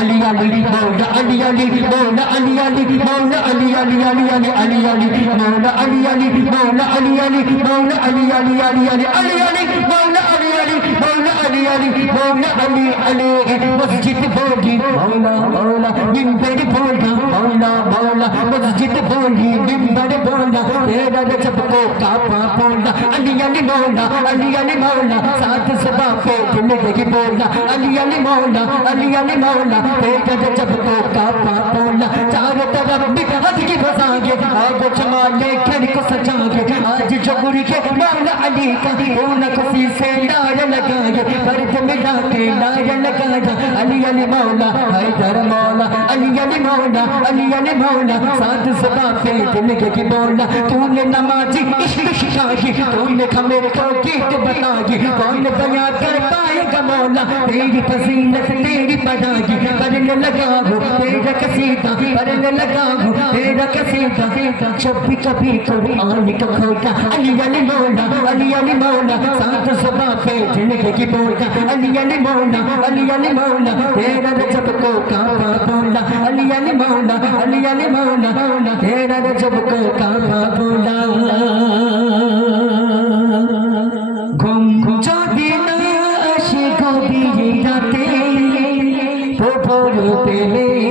আলী আলী মৌলা আলী আলী মৌলা আলী আলী মৌলা আলী আলী আলী আলী আলী আলী মৌলা আলী আলী মৌলা আলী আলী মৌলা আলী আলী আলী আলী আলী আলী মৌলা আলী আলী মৌলা আলী আলী মৌলা আলী আলী মসজিদ ভোগী মৌলা মৌলা মিম্বর ভোগী মৌলা মৌলা মসজিদ ভোগী মিম্বর ভোগা তেরা দেশ को कापा बोला अली अली मौला अली अली मौला साथ सबा पे दिल लगी बोला अली अली मौला अली अली मौला तेरा जब को कापा बोला चारों तरफ भी हद की बसागे आग चमाले खेल को सजागे आज जोगुरी के मौला अली का पूर्ण खुशी से नारा लगाए पर्द मिला के नारा लगाया अली अली मौला हैदर मौला अली अली अली अली मौला साथ सदा पे दिल के बोला तूने नमाजी, इश्क शिकागी तूने खमेर को गीत बतागी कौन बया कर पाएगा मौला? तेरी फजीलत तेरी पढ़ागी करने लगा हूँ, तेरा कसीदा। करने लगा हूँ, तेरा कसीदा। जब भी कभी कुरान का खोटा अली अली मौला, अली अली मौला। साथ सदा पे दिल की बोला अली अली मौला, अली अली मौला। तेरा जब को काबा बोला। अली अली मौला अली अली मौला मौला तेरा जब को काबा बोला ঘুম যদি না আসে গভীর রাতে প্রভুর পেলেছে তসবিহার